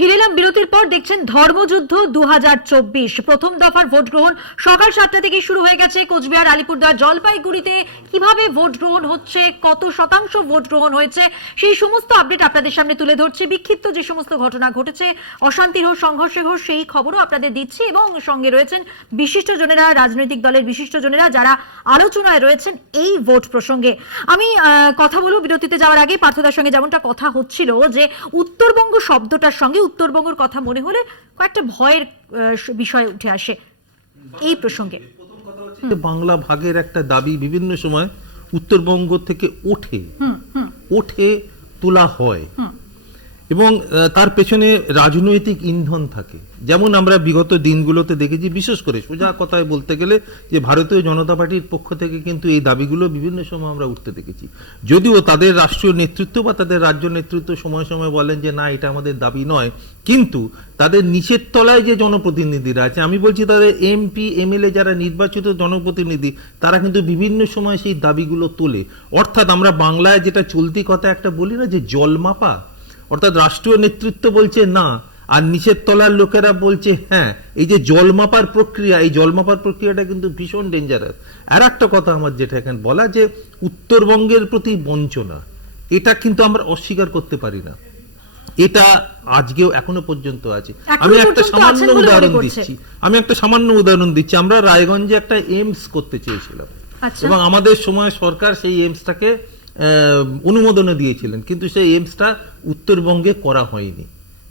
ফিরে এলাম বিরতির পর। দেখছেন ধর্মযুদ্ধ 2024 প্রথম দফার ভোট গ্রহণ সকাল 7টা থেকে শুরু হয়ে গেছে। কোচবিহার, আলিপুরদুয়ার, জলপাইগুড়িতে কিভাবে ভোট গ্রহণ হচ্ছে, কত শতাংশ ভোট গ্রহণ হয়েছে, সেই সমস্ত আপডেট আপনাদের সামনে তুলে ধরছে। বিক্ষিপ্ত যে সমস্ত ঘটনা ঘটেছে, অশান্তির হোক, সংঘর্ষের হোক, সেই খবরও আপনাদের দিচ্ছি। এবং সঙ্গে রয়েছেন বিশিষ্টজনেরা, রাজনৈতিক দলের বিশিষ্টজনেরা যারা আলোচনায় রয়েছেন এই ভোট প্রসঙ্গে। আমি কথা বলবো বিরতিতে যাওয়ার আগে পার্থদার সঙ্গে যেমনটা কথা হচ্ছিল যে উত্তরবঙ্গ শব্দটার সঙ্গে উত্তরবঙ্গের কথা মনে হলে কয়েকটা ভয়ের বিষয় উঠে আসে এই প্রসঙ্গে। বাংলা ভাগের একটা দাবি বিভিন্ন সময় উত্তরবঙ্গ থেকে ওঠে তোলা হয় এবং তার পেছনে রাজনৈতিক ইন্ধন থাকে। যেমন আমরা বিগত দিনগুলোতে দেখেছি, বিশেষ করে সোজা কথায় বলতে গেলে যে ভারতীয় জনতা পার্টির পক্ষ থেকে কিন্তু এই দাবিগুলো বিভিন্ন সময় আমরা উঠতে দেখেছি। যদিও তাদের রাষ্ট্রীয় নেতৃত্ব বা তাদের রাজ্য নেতৃত্ব সময় সময় বলেন যে না, এটা আমাদের দাবি নয়, কিন্তু তাদের নিচের তলায় যে জনপ্রতিনিধিরা আছে, আমি বলছি তাদের এমপি এমএলএ যারা নির্বাচিত জনপ্রতিনিধি, তারা কিন্তু বিভিন্ন সময় সেই দাবিগুলো তোলে। অর্থাৎ আমরা বাংলায় যেটা চলতি কথা একটা বলি না, যে জলমাপা, অর্থাৎ রাষ্ট্রীয় নেতৃত্ব বলছে না আর নিচের তলার লোকেরা বলছে হ্যাঁ। এই যে জলমাপার প্রক্রিয়া, এই জলমাপার প্রক্রিয়াটা কিন্তু ভীষণ ডেঞ্জারাস। আর একটা কথা আমার যেটা এখানে বলা, যে উত্তরবঙ্গের প্রতি বঞ্চনা, এটা কিন্তু আমরা অস্বীকার করতে পারি না। এটা আজকেও এখনো পর্যন্ত আছে। আমি একটা সামান্য উদাহরণ দিচ্ছি। আমরা রায়গঞ্জে একটা এইমস করতে চেয়েছিলাম এবং আমাদের সময় সরকার সেই এইমসটাকে অনুমোদনে দিয়েছিলেন, কিন্তু সেই এইমসটা উত্তরবঙ্গে করা হয়নি।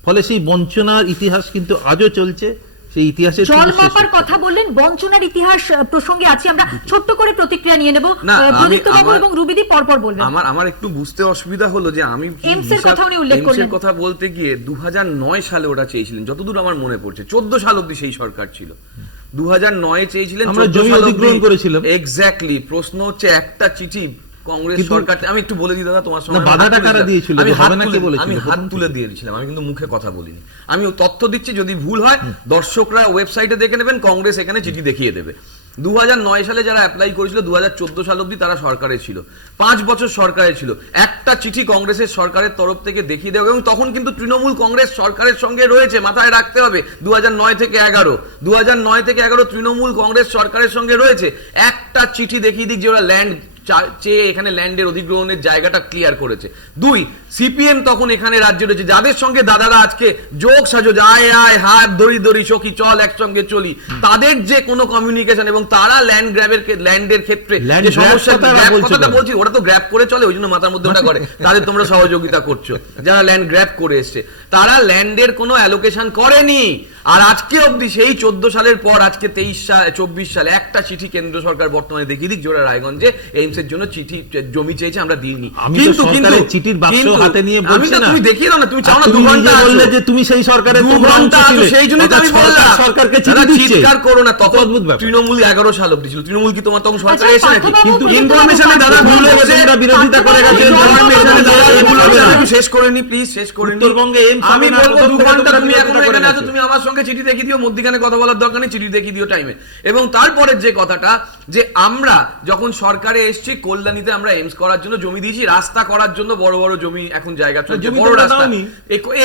ফলে সেই বঞ্চনার ইতিহাস কিন্তু আজও চলছে। সেই ইতিহাসে জলমাপার কথা বললেন, বঞ্চনার ইতিহাস প্রসঙ্গে আছি আমরা। ছোট্ট করে প্রতিক্রিয়া নিয়ে নেব। প্রদীপ্তবাবু এবং রুবিদি পরপর বলবেন। আমার একটু বুঝতে অসুবিধা হলো যে আমি এইমসের কথা উনি উল্লেখ করলেন। এইমসের কথা বলতে গিয়ে 2009 সালে ওটা চেয়েছিলেন, যতদূর আমার মনে পড়ছে। 14 সাল অবধি সেই সরকার ছিল। 2009 চেয়েছিলেন, 14 সাল অবধি করেছিলাম। এক্স্যাক্টলি। প্রশ্ন হচ্ছে একটা চিঠি কংগ্রেস সরকার, আমি একটু বলে দিই দাদা, তোমার সঙ্গে বাধাটা কারা দিয়েছিল? আমি হাত তুলে দিয়েছিলাম, আমি কিন্তু মুখে কথা বলিনি। আমি তথ্য দিচ্ছি, যদি ভুল হয় দর্শকরা ওয়েবসাইটে দেখে নেবেন, কংগ্রেস এখানে চিঠি দেখিয়ে দেবে। 2009 সালে যারা অ্যাপ্লাই করেছিল 2014 সাল অবধি তারা সরকারে ছিল, 5 বছর সরকারে ছিল। একটা চিঠি কংগ্রেসের সরকারের তরফ থেকে দেখিয়ে দেওয়া, এবং তখন কিন্তু তৃণমূল কংগ্রেস সরকারের সঙ্গে রয়েছে, মাথায় রাখতে হবে। 2009 থেকে 11 তৃণমূল কংগ্রেস সরকারের সঙ্গে রয়েছে। একটা চিঠি দেখিয়ে দিক যে ওরা ল্যান্ড চেয়ে এখানে ল্যান্ডের অধিগ্রহণের জায়গাটা ক্লিয়ার করেছে। 2, সিপিএম তখন এখানে রাজ্যে রয়েছে, যাদের সঙ্গে দাদারা আজকে যোগ সাজো, আয় আয় হাত দড়ি সখী চল একসঙ্গে চলি, তাদের যে কোনো কমিউনিকেশন, এবং তারা ল্যান্ডের ক্ষেত্রে যে সমস্যা কথাটা বলছি, ওরা তো গ্র্যাব করে চলে, ওই জন্য মাথার মধ্যে ওটা করে। তাদের তোমরা সহযোগিতা করছো, যারা ল্যান্ড গ্র্যাব করে এসছে, তারা ল্যান্ডের কোনো অ্যালোকেশন করেনি। আর আজকে অবধি সেই 14 সালের পর আজকে 24 সালে একটা চিঠি কেন্দ্র সরকার বর্তমানে দেখিয়ে দিক জোড়া রায়গঞ্জে এইমসের জন্য জমি চেয়েছে, আমরা দিইনি। কিন্তু চিঠির বাক্স হাতে নিয়ে বলছি না, তুমি দেখিয়ে দাও না, তুমি চাও না 2 ঘন্টা বললে যে তুমি সেই সরকারের 2 ঘন্টা আছো, সেই জন্যই তো আমি বললাম সরকারকে চিঠি দিচ্ছে। চিৎকার করো না। তখন তৃণমূল 11 সাল অবধি ছিল। তৃণমূল কি তোমার তখন সরকারে এসে নাকি? কিন্তু ইনফরমেশনে দাদা ভুল হয়েছে, তোমরা বিরোধিতা করে গেছে। ইনফরমেশনে দাদা ভুল হয়েছে। আমি শেষ করে নি প্লিজ, শেষ করে নি। উত্তরবঙ্গে এইমস, আমি বলবো 2 ঘন্টা তুমি এখন এখানে আছো, তুমি আমার সঙ্গে চিঠি দেখিয়ে দিও, মধ্যখানে কথা বলার দরকার নেই, চিঠি দেখিয়ে দিও টাইমে। এবং তারপরে যে কথাটা, যে আমরা যখন সরকারে এসেছি, কল্যাণীতে আমরা এইমস করার জন্য জমি দিয়েছি, রাস্তা করার জন্য বড় বড় জমি এখন জায়গা চলছে, বড় রাস্তা।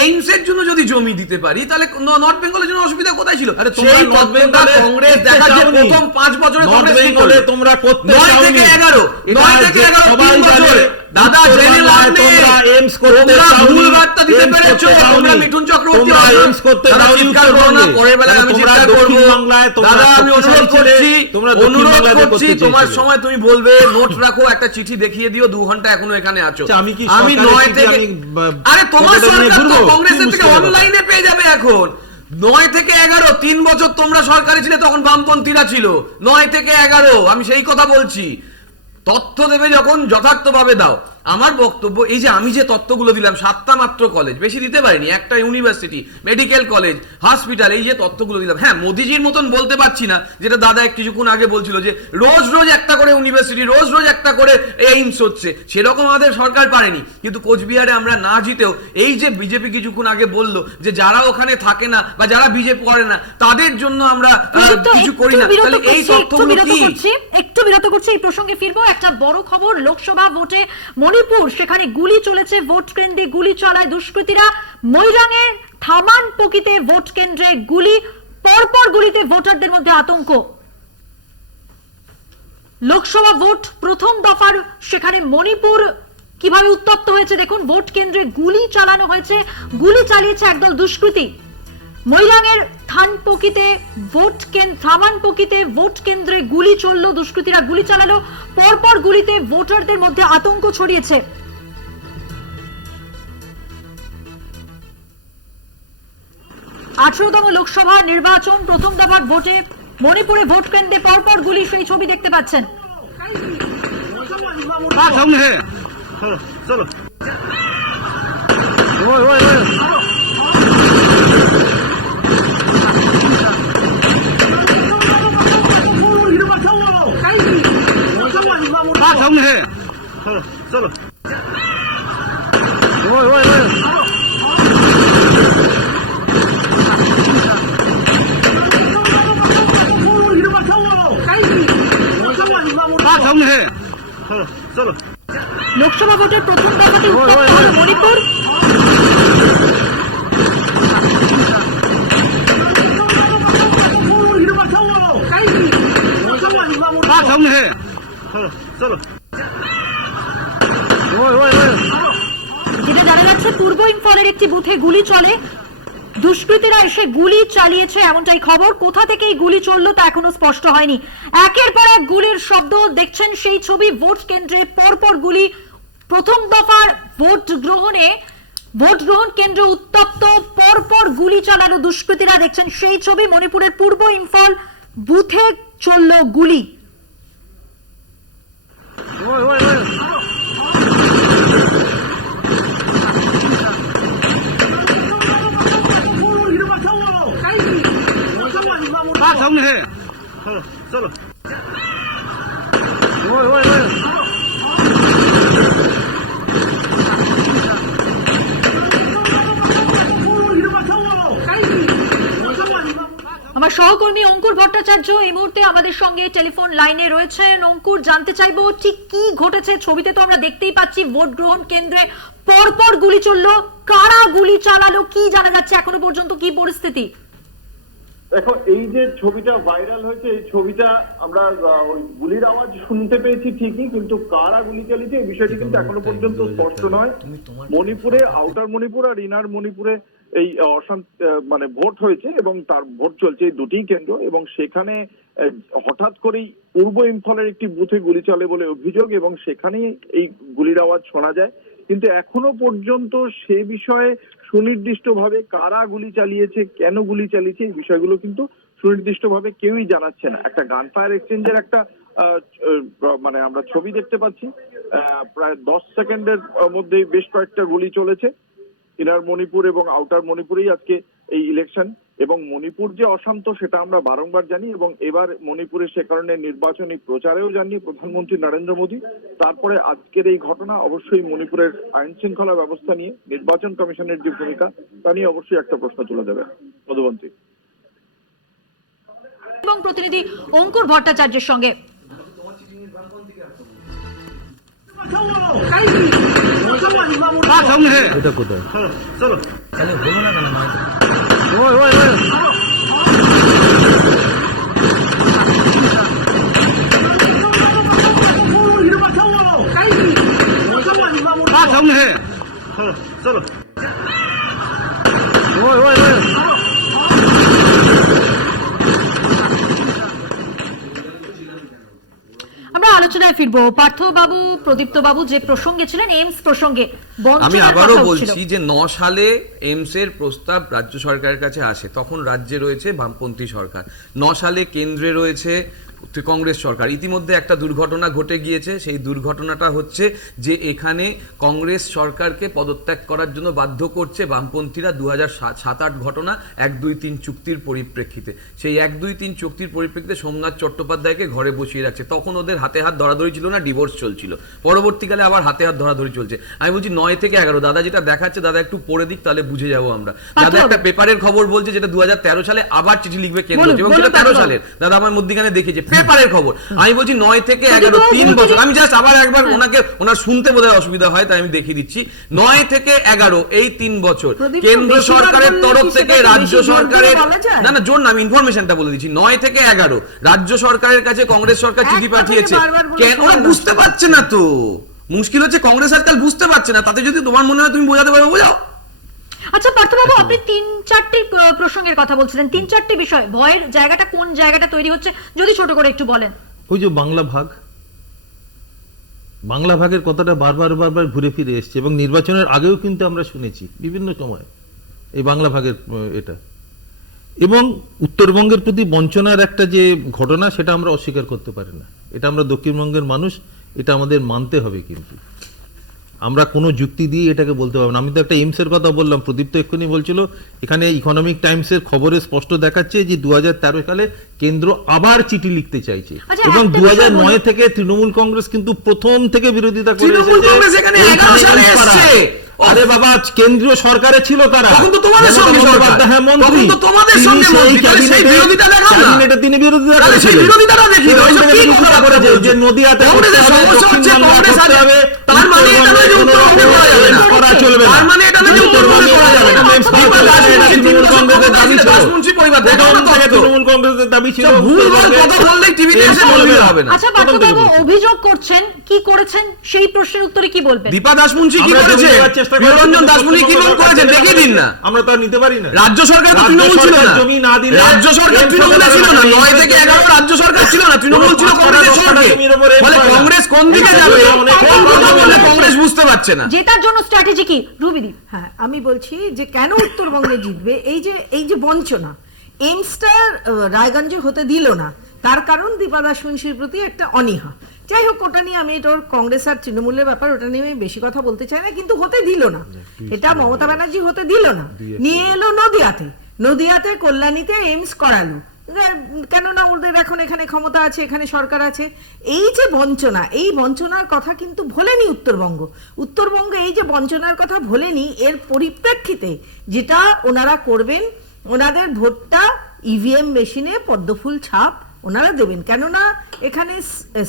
এইমসের জন্য যদি জমি দিতে পারি, তাহলে নর্থ বেঙ্গলের জন্য অসুবিধা কোথায় ছিল? সেই নর্থ বেঙ্গল কংগ্রেস দেখা যায় প্রথম 5 বছরে কংগ্রেস কি করে তোমরা করতে চাওনি। 9 থেকে 11 3 বছর দাদা জেনে লাভ নেই। তোমরা এইমস করতে চাওনি, ভুল বার্তা দিতে পেরেছো। তোমরা মিঠুন চক্রবর্তী এইমস করতে চাওনি, চিৎকার করো না, পরের বেলায় আমি চিৎকার করব। দাদা আমি অনুরোধ করছি, তোমার সময় তুমি বলবে, নোট রাখো, একটা চিঠি দেখিয়ে দিও, 2 ঘন্টা এখনো এখানে আছো। আমি 9 থেকে, আরে তোমার সরকার তো কংগ্রেসের থেকে অনলাইনে পেয়ে যাবে এখন। 9 থেকে 11 3 বছর তোমরা সরকারে ছিলে, তখন বামপন্থীরা ছিল। 9 থেকে 11 আমি সেই কথা বলছি। তথ্য দেবে যখন যথার্থভাবে দাও। আমার বক্তব্য এই যে আমি যে তথ্যগুলো দিলাম, 7টা মাত্র কলেজ, বেশি দিতে পারিনি, একটা ইউনিভার্সিটি, মেডিকেল কলেজ, হসপিটাল, এই যে তথ্যগুলো দিলাম। হ্যাঁ, মোদিজির মতন বলতে পারছি না, যেটা দাদা কিছুক্ষণ আগে বলছিল যে রোজ রোজ একটা করে ইউনিভার্সিটি, রোজ রোজ একটা করে এইমস হচ্ছে, সেরকম আমাদের সরকার পারেনি। কিন্তু কোচবিহারে আমরা না জিতেও এই যে বিজেপি কিছুক্ষণ আগে বললো যে যারা ওখানে থাকে না বা যারা বিজেপি করে না, তাদের জন্য আমরা কিছু করি না, তাহলে এই তথ্যগুলো কি? একটু বিরত করছি, এই প্রসঙ্গে ফিরবো। একটা বড় খবর, লোকসভা ভোটে মণিপুর, সেখানে গুলি চলেছে, ভোট কেন্দ্রে গুলি চালায় দুষ্কৃতীরা। মৈরাঙে থামান পকিতে ভোট কেন্দ্রে গুলি, পরপর গুলিতে ভোটারদের মধ্যে আতঙ্ক। লোকসভা ভোট প্রথম দফার সেখানে মণিপুর কিভাবে উত্তপ্ত হয়েছে দেখুন। ভোট কেন্দ্রে গুলি চালানো হয়েছে, গুলি চালিয়েছে একদল দুষ্কৃতী। মৈলাঙের থামানপকিতে ভোট কেন্দ্রে গুলি চললো, দুষ্কৃতীরা গুলি চালালো, পরপর গুলিতে ভোটারদের মধ্যে আতঙ্ক ছড়িয়েছে। আঠারোতম লোকসভা নির্বাচন প্রথম দফার ভোটে মণিপুরে ভোট কেন্দ্রে পরপর গুলি, সেই ছবি দেখতে পাচ্ছেন। লোকসভা ভোটের প্রথম দফাতে উত্তপ্ত হলো মণিপুর। যেটা জানা যাচ্ছে পূর্ব ইম্ফলের একটি বুথে গুলি চলে, দুষ্কৃতীরা এসে গুলি চালিয়েছে এমনটাই খবর। কোথা থেকে এই গুলি চললো তা এখনো স্পষ্ট হয়নি। একের পর এক গুলির শব্দ দেখছেন, সেই ছবি। ভোট কেন্দ্রে পরপর গুলি, প্রথম দফার ভোট গ্রহণ কেন্দ্র উত্তপ্ত, পরপর গুলি চালানো দুষ্কৃতীরা, দেখছেন সেই ছবি। মণিপুরের পূর্ব ইম্ফল বুথে চলল গুলি। আমার সহকর্মী অঙ্কুর ভট্টাচার্য এই মুহূর্তে আমাদের সঙ্গে টেলিফোন লাইনে রয়েছেন। অঙ্কুর, জানতে চাইবো ঠিক কি ঘটেছে। ছবিতে তো আমরা দেখতেই পাচ্ছি ভোট গ্রহণ কেন্দ্রে পরপর গুলি চললো, কারা গুলি চালালো, কি জানা যাচ্ছে এখনো পর্যন্ত, কি পরিস্থিতি? দেখো, এই যে ছবিটা ভাইরাল হয়েছে, এই ছবিটা আমরা ওই গুলির আওয়াজ শুনতে পেয়েছি ঠিকই, কিন্তু কারা গুলি চালিয়েছে এই বিষয়টি কিন্তু এখনো পর্যন্ত স্পষ্ট নয়। মণিপুরে আউটার মণিপুর আর ইনার মণিপুরে এই মানে ভোট হয়েছে এবং তার ভোট চলছে এই দুটি কেন্দ্র, এবং সেখানে হঠাৎ করেই পূর্ব ইম্ফলের একটি বুথে গুলি চলে বলে অভিযোগ, এবং সেখানেই এই গুলির আওয়াজ শোনা যায়। কিন্তু এখনো পর্যন্ত সে বিষয়ে সুনির্দিষ্টভাবে কারা গুলি চালিয়েছে, কেন গুলি চালিয়েছে, এই বিষয়গুলো কিন্তু সুনির্দিষ্টভাবে কেউই জানাচ্ছে না। একটা গান ফায়ার এক্সচেঞ্জের একটা মানে আমরা ছবি দেখতে পাচ্ছি, প্রায় 10 সেকেন্ডের মধ্যেই বেশ কয়েকটা গুলি চলেছে। ইনার মণিপুর এবং আউটার মণিপুরেই আজকে এই ইলেকশন, এবং মণিপুর যে অশান্ত সেটা আমরা বারংবার জানি, এবং এবার মণিপুরে সে কারণে নির্বাচনী প্রচারেও জানি প্রধানমন্ত্রী নরেন্দ্র মোদী। তারপরে আজকের এই ঘটনা অবশ্যই মণিপুরের আইন শৃঙ্খলা ব্যবস্থা নিয়ে নির্বাচন কমিশনের যে ভূমিকা তা নিয়ে অবশ্যই একটা প্রশ্ন তুলে দেবে মধুবন্তী। এবং প্রতিনিধি অঙ্কুর ভট্টাচার্যের সঙ্গে। এটা কোথায়? চলো তাহলে হলো না কেন নয়? চলো আমরা আলোচনায় ফিরবো। পার্থবাবু, প্রদীপ্ত বাবু যে প্রসঙ্গে ছিলেন, এইমস প্রসঙ্গে, আমি আবারও বলছি যে 9 সালে এইমস এর প্রস্তাব রাজ্য সরকারের কাছে আসে, তখন রাজ্যে রয়েছে বামপন্থী সরকার, 9 সালে কেন্দ্রে রয়েছে কংগ্রেস সরকার। ইতিমধ্যে একটা দুর্ঘটনা ঘটে গিয়েছে, সেই দুর্ঘটনাটা হচ্ছে যে এখানে কংগ্রেস সরকারকে পদত্যাগ করার জন্য বাধ্য করছে বামপন্থীরা 2007-8 ঘটনা 1-2-3 চুক্তির পরিপ্রেক্ষিতে। সেই 1-2-3 চুক্তির পরিপ্রেক্ষিতে সোমনাথ চট্টোপাধ্যায়কে ঘরে বসিয়ে রাখছে। তখন ওদের হাতে হাত ধরাধরি ছিল না, ডিভোর্স চলছিল। পরবর্তীকালে আবার হাতে হাত ধরাধরি চলছে। আমি বলছি 9 থেকে 11, দাদা যেটা দেখাচ্ছে দাদা একটু পড়ে দিক, তাহলে বুঝে যাবো আমরা। দাদা একটা পেপারের খবর বলছে যেটা 2013 সালে আবার চিঠি লিখবে কেন্দ্র, এবং সেটা 13 সালের। দাদা আমার মধ্যখানে দেখেছে পেপারের খবর। আমি বলছি 9 থেকে 11 3 বছর। আমি জাস্ট আবার একবার ওনার শুনতে বোধহয় অসুবিধা হয়, তাই আমি দেখিয়ে দিচ্ছি। 9 থেকে 11 এই 3 বছর কেন্দ্র সরকারের তরফ থেকে রাজ্য সরকারের, না জোর না, আমি ইনফরমেশনটা বলে দিচ্ছি। 9 থেকে 11 রাজ্য সরকারের কাছে কংগ্রেস সরকার চিঠি পাঠিয়েছে। কেন ওরা বুঝতে পারছে না? তো মুশকিল হচ্ছে কংগ্রেস সরকার বুঝতে পারছে না। তাতে যদি তোমার মনে হয় তুমি বোঝাতে পারবে, বোঝাও। আচ্ছা পার্থবাবু, আপনি 3-4টি প্রসঙ্গের কথা বলছিলেন, 3-4টি বিষয়, ভয়ের জায়গাটা কোন জায়গাটা তৈরি হচ্ছে যদি ছোট করে একটু বলেন। ওই যে বাংলা ভাগের কথাটা বারবার ঘুরে ফিরে এসছে, এবং নির্বাচনের আগেও কিন্তু আমরা শুনেছি বিভিন্ন সময় এই বাংলা ভাগের এটা, এবং উত্তরবঙ্গের প্রতি বঞ্চনার একটা যে ঘটনা, সেটা আমরা অস্বীকার করতে পারি না। এটা আমরা দক্ষিণবঙ্গের মানুষ, এটা আমাদের মানতে হবে। কিন্তু আমরা কোনো যুক্তি দিয়ে এটাকে বলতে পারবো না। আমি তো একটা এইমসের কথা বললাম, প্রদীপ তো এক্ষুনি বলছিল, এখানে ইকোনমিক টাইমসের খবরে স্পষ্ট দেখাচ্ছে যে 2013 সালে কেন্দ্র আবার চিঠি লিখতে চাইছে, আচ্ছা, এবং একটা 2009 থেকে তৃণমূল কংগ্রেস কিন্তু প্রথম থেকে বিরোধিতা করে তৃণমূল কংগ্রেস এখানে 11 সালে এসেছে। আরে বাবা, কেন্দ্রীয় সরকারে ছিল তারা, তখন তো তোমাদের সঙ্গে সরকার, হ্যাঁ মন্ত্রী, তখন তো তোমাদের সঙ্গে মন্ত্রী, তাহলে সেই বিরোধিতা দেখাও না। ক্যাবিনেটে তিনি বিরোধিতা তাহলে সেই করেছিলেন। বিরোধিতাটা দেখি দাও। এসব কি কথা বলছো? যে নদিয়াতে কংগ্রেসের সমস্যা হচ্ছে কংগ্রেস আছে, তার মানে এটা নয় যে উত্তরবঙ্গে করা যাবে না, করা চলবে না। তার মানে এটা নয় যে উত্তরবঙ্গে করা যাবে না। তৃণমূল কংগ্রেসের দাবি ছিল, দাসমুন্সি পরিবার দেখো না, তৃণমূল কংগ্রেসের দাবি ছিল। ভুল ভাল কথা বললেই টিভিতে এসে বলতে হবে না। আচ্ছা পার্থবাবু, অভিযোগ করছেন, কি করেছেন সেই প্রশ্নের উত্তরে কি বলবেন? দীপা দাসমুন্সি কি করেছে? প্রিয়রঞ্জন দাসমুন্সি কি করেছেন দেখিয়ে দিন না। আমরা তো আর নিতে পারি না। রাজ্য সরকার তো তৃণমূল ছিল না, জমি না দিলে রাজ্য সরকার তৃণমূল ছিল না। 9 থেকে 11 রাজ্য সরকার ছিল না, তৃণমূল ছিল কংগ্রেসের সঙ্গে। ফলে কংগ্রেস কোন দিকে যাবে, কংগ্রেস বুঝতে পারছে না। জেতার জন্য স্ট্র্যাটেজি কি রুবিদি? হ্যাঁ, আমি বলছি যে কেন উত্তরবঙ্গে জিতবে, এই যে বঞ্চনা, এইমসটা রায়গঞ্জে হতে দিল না, তার কারণ দীপা দাসমুন্সির প্রতি একটা অনীহা। যাই হোক, ওটা নিয়ে আমি, এটা ওর কংগ্রেস আর তৃণমূলের ব্যাপার, ওটা নিয়ে আমি বেশি কথা বলতে চাই না, কিন্তু হতে দিল না, এটা মমতা ব্যানার্জি হতে দিল না। নিয়ে এলো নদিয়াতে কল্যাণীতে এইমস করালো, কেননা ওদের এখন এখানে ক্ষমতা আছে, এখানে সরকার আছে। এই যে বঞ্চনা, এই বঞ্চনার কথা কিন্তু ভোলেনি উত্তরবঙ্গ এই যে বঞ্চনার কথা ভোলেনি, এর পরিপ্রেক্ষিতে যেটা ওনারা করবেন, ওনাদের ভোটটা ইভিএম মেশিনে পদ্মফুল ছাপ ওনারা দেবেন। কেননা এখানে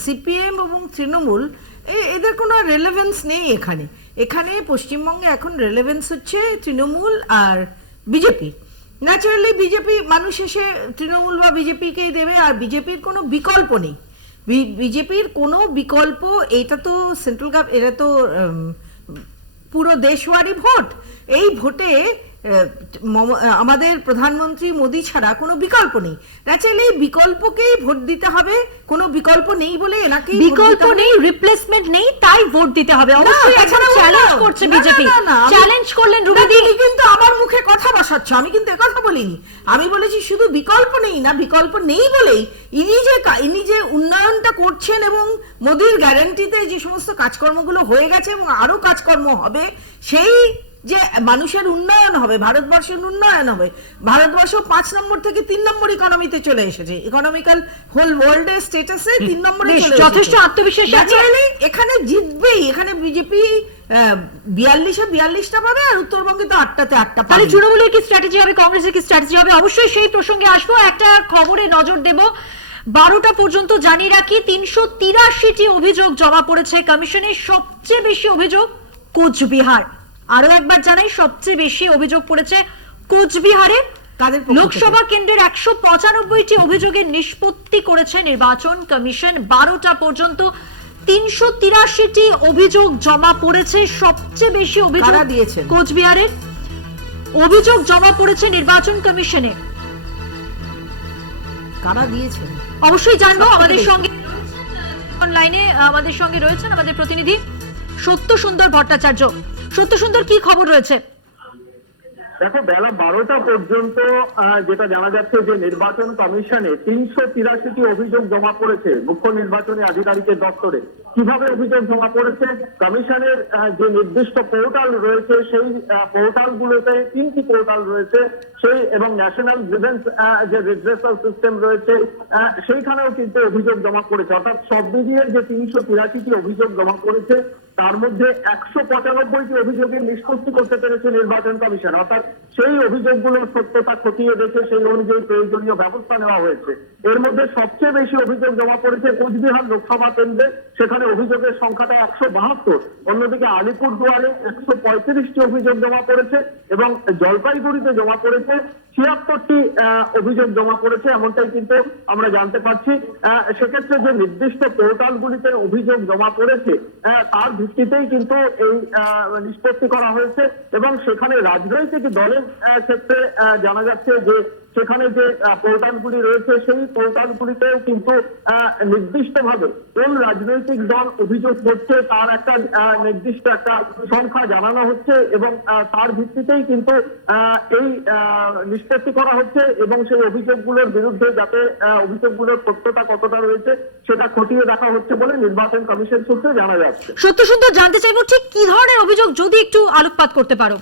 সিপিএম এবং তৃণমূল এদের কোনো রেলেভেন্স নেই। এখানে পশ্চিমবঙ্গে এখন রেলেভেন্স হচ্ছে তৃণমূল আর বিজেপি। ন্যাচারালি বিজেপি মানুষ এসে তৃণমূল বা বিজেপিকেই দেবে, আর বিজেপির কোনো বিকল্প নেই। বিজেপির কোনো বিকল্প, এটা তো সেন্ট্রাল এটা তো পুরো দেশওয়ারি ভোট। এই ভোটে আমাদের প্রধানমন্ত্রী মোদী ছাড়া কোনো বিকল্প নেই। ন্যাচারালি বিকল্পকেই ভোট দিতে হবে, কোনো বিকল্প নেই বলে এনাকে বিকল্প নেই, রিপ্লেসমেন্ট নেই, তাই ভোট দিতে হবে। অবশ্যই এছাড়া চ্যালেঞ্জ করছে বিজেপি, চ্যালেঞ্জ করলেন রুবিদি। কিন্তু আমার মুখে কথা বসাচ্ছ, আমি কিন্তু একথা বলিনি। আমি বলেছি শুধু বিকল্প নেই না, বিকল্প নেই বলেই ইনি যে উন্নয়নটা করছেন, এবং মোদির গ্যারান্টিতে যে সমস্ত কাজকর্মগুলো হয়ে গেছে এবং আরো কাজকর্ম হবে, সেই যে মানুষের উন্নয়ন হবে, ভারতবর্ষের উন্নয়ন হবে। ভারতবর্ষ 5 নম্বর থেকে 3 নম্বর ইকোনমিতে চলে এসেছে, ইকোনমিক্যাল হোল ওয়ার্ল্ডের স্ট্যাটাসে 3 নম্বরে চলে এসেছে। যথেষ্ট আত্মবিশ্বাস আছে, এখানে জিতবেই। এখানে বিজেপি 42টা পাবে, আর উত্তরবঙ্গে তো 8টাতে 8টা পাবে। তাহলে তৃণমূলের কি স্ট্র্যাটেজি হবে, কংগ্রেসের কি স্ট্র্যাটেজি হবে? অবশ্যই সেই প্রসঙ্গে আসবো। একটা খবরে নজর দেব, 12টা পর্যন্ত জানিয়ে রাখি, 383টি অভিযোগ জমা পড়েছে কমিশনে। সবচেয়ে বেশি অভিযোগ কোচবিহার। আরো একবার জানাই, সবচেয়ে বেশি অভিযোগ পড়েছে কোচবিহারে। লোকসভা কেন্দ্রের 195টি অভিযোগের নিষ্পত্তি করেছে নির্বাচন কমিশন। 12টা পর্যন্ত 383টি অভিযোগ জমা পড়েছে। সবচেয়ে বেশি অভিযোগ কোচবিহারের অভিযোগ জমা পড়েছে নির্বাচন কমিশনে। কারা দিয়েছেন অবশ্যই জানবো। আমাদের সঙ্গে অনলাইনে আমাদের সঙ্গে রয়েছেন আমাদের প্রতিনিধি সত্যসুন্দর ভট্টাচার্য। সত্যসুন্দর, কি খবর রয়েছে? দেখো, বেলা 12টা পর্যন্ত যেটা জানা যাচ্ছে যে নির্বাচন কমিশনে 383টি অভিযোগ জমা পড়েছে মুখ্য নির্বাচনী আধিকারিকের দপ্তরে। কিভাবে অভিযোগ জমা পড়েছে? কমিশনের যে নির্দিষ্ট পোর্টাল রয়েছে, সেই পোর্টালগুলোতে 3টি পোর্টাল রয়েছে, সেই এবং ন্যাশনাল গ্রিভেন্স যে রিড্রেসাল সিস্টেম রয়েছে সেইখানেও কিন্তু অভিযোগ জমা করেছে। অর্থাৎ সব মিলিয়ে যে 383টি অভিযোগ জমা করেছে তার মধ্যে 195টি অভিযোগের নিষ্পত্তি করতে পেরেছে নির্বাচন কমিশন। অর্থাৎ সেই অভিযোগগুলোর সত্যতা খতিয়ে দেখে সেই অনুযায়ী প্রয়োজনীয় ব্যবস্থা নেওয়া হয়েছে। এর মধ্যে সবচেয়ে বেশি অভিযোগ জমা পড়েছে কোচবিহার লোকসভা কেন্দ্রে, সেখানে অভিযোগের সংখ্যাটা 172। অন্যদিকে আলিপুরদুয়ারে 135টি অভিযোগ জমা পড়েছে এবং জলপাইগুড়িতে জমা পড়েছে 76টি অভিযোগ জমা পড়েছে, এমনটাই কিন্তু আমরা জানতে পারছি। সেক্ষেত্রে যে নির্দিষ্ট পোর্টালগুলিতে অভিযোগ জমা পড়েছে তার ভিত্তিতেই কিন্তু এই নিষ্পত্তি করা হয়েছে এবং সেখানে রাজনৈতিক দলের ক্ষেত্রে জানা যাচ্ছে যে সেখানে যে পোর্টালগুলি রয়েছে সেই পোর্টালগুলিতেও কিন্তু নির্দিষ্টভাবে কোন রাজনৈতিক দল অভিযোগ করছে তার একটা নির্দিষ্ট একটা সংখ্যা জানানো হচ্ছে এবং তার ভিত্তিতেই কিন্তু এই নিষ্পত্তি করা হচ্ছে এবং সেই অভিযোগগুলোর বিরুদ্ধে যাতে অভিযোগগুলোর সত্যতা কতটা রয়েছে সেটা খতিয়ে দেখা হচ্ছে বলে নির্বাচন কমিশন সূত্রে জানা যাচ্ছে। সত্য সুন্দর, জানতে চাইবো ঠিক কি ধরনের অভিযোগ, যদি একটু আলোকপাত করতে পারো।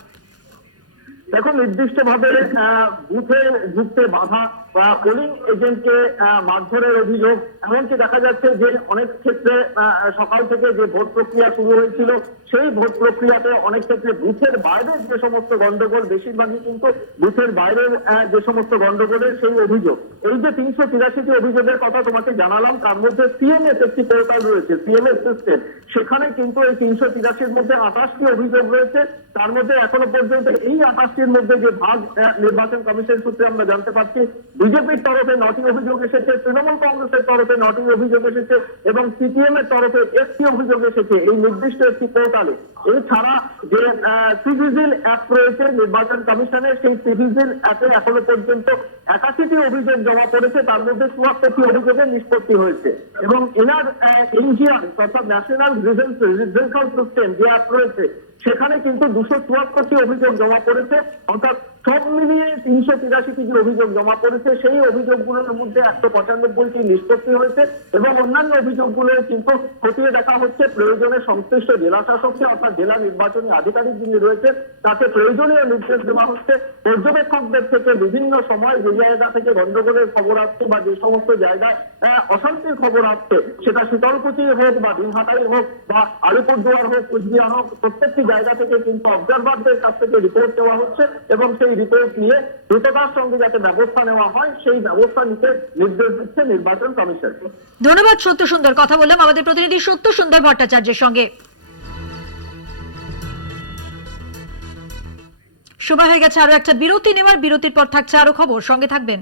দেখুন, নির্দিষ্টভাবে বুথে ঢুকতে বাধা বা পোলিং এজেন্টকে মারধরের অভিযোগ, এমনকি দেখা যাচ্ছে যে অনেক ক্ষেত্রে সকাল থেকে যে ভোট প্রক্রিয়া শুরু হয়েছিল সেই ভোট প্রক্রিয়াতে অনেক ক্ষেত্রে বুথের বাইরের যে সমস্ত গন্ডগোল, বেশিরভাগই কিন্তু বুথের বাইরের যে সমস্ত গন্ডগোলের সেই অভিযোগ। এই যে 383টি অভিযোগের কথা তোমাকে জানালাম তার মধ্যে সিএমএস একটি পোর্টাল রয়েছে, সিএমএস সিস্টেম, সেখানে কিন্তু এই 383-র মধ্যে 28টি অভিযোগ রয়েছে। তার মধ্যে এখনো পর্যন্ত এই 28টির মধ্যে যে ভাগ নির্বাচন কমিশন সূত্রে আমরা জানতে পারছি, বিজেপির তরফে 9টি অভিযোগ এসেছে, তৃণমূল কংগ্রেসের তরফে 9টি অভিযোগ এসেছে এবং সিপিএম এর তরফে 1টি অভিযোগ এসেছে এই নির্দিষ্ট একটি পোর্টালে। এছাড়া যে সিভিজিল অ্যাপ রয়েছে নির্বাচন কমিশনের, সেই সিভিজিল অ্যাপে এখনো পর্যন্ত 81টি অভিযোগ জমা পড়েছে, তার মধ্যে 74টি অভিযোগের নিষ্পত্তি হয়েছে এবং এনার এনজিআর অর্থাৎ ন্যাশনাল গ্রিভেন্স রিড্রেসাল সিস্টেম যে অ্যাপ রয়েছে সেখানে কিন্তু 274টি অভিযোগ জমা পড়েছে। অর্থাৎ সব মিলিয়ে 383টি যে অভিযোগ জমা পড়েছে সেই অভিযোগগুলোর মধ্যে 195টি নিষ্পত্তি হয়েছে এবং অন্যান্য অভিযোগগুলো কিন্তু খতিয়ে দেখা হচ্ছে। প্রয়োজনে সংশ্লিষ্ট জেলা শাসককে অর্থাৎ জেলা নির্বাচনী আধিকারিক যিনি রয়েছেন তাকে প্রয়োজনীয় নির্দেশ দেওয়া হচ্ছে। পর্যবেক্ষকদের থেকে বিভিন্ন সময় যে জায়গা থেকে গন্ডগোলের খবর আসছে বা যে সমস্ত জায়গায় অশান্তির খবর আসছে, সেটা শীতলকুচি হোক বা দিনহাটাই হোক বা আলিপুরদুয়ার হোক, কুচবিহার হোক, প্রত্যেকটি জায়গা থেকে কিন্তু অবজারভারদের কাছ থেকে রিপোর্ট দেওয়া হচ্ছে এবং সেই রিপোর্ট নিয়ে দ্রুততার সঙ্গে যাতে ব্যবস্থা নেওয়া হয় সেই ব্যবস্থা নিতে নির্দেশ দিচ্ছে নির্বাচন কমিশন। ধন্যবাদ সত্য সুন্দর। কথা বললাম আমাদের প্রতিনিধি সত্য সুন্দর ভট্টাচার্যের সঙ্গে। সময় হয়ে গেছে আরো একটা বিরতি নেওয়ার, বিরতির পর থাকছে আরো খবর, সঙ্গে থাকবেন।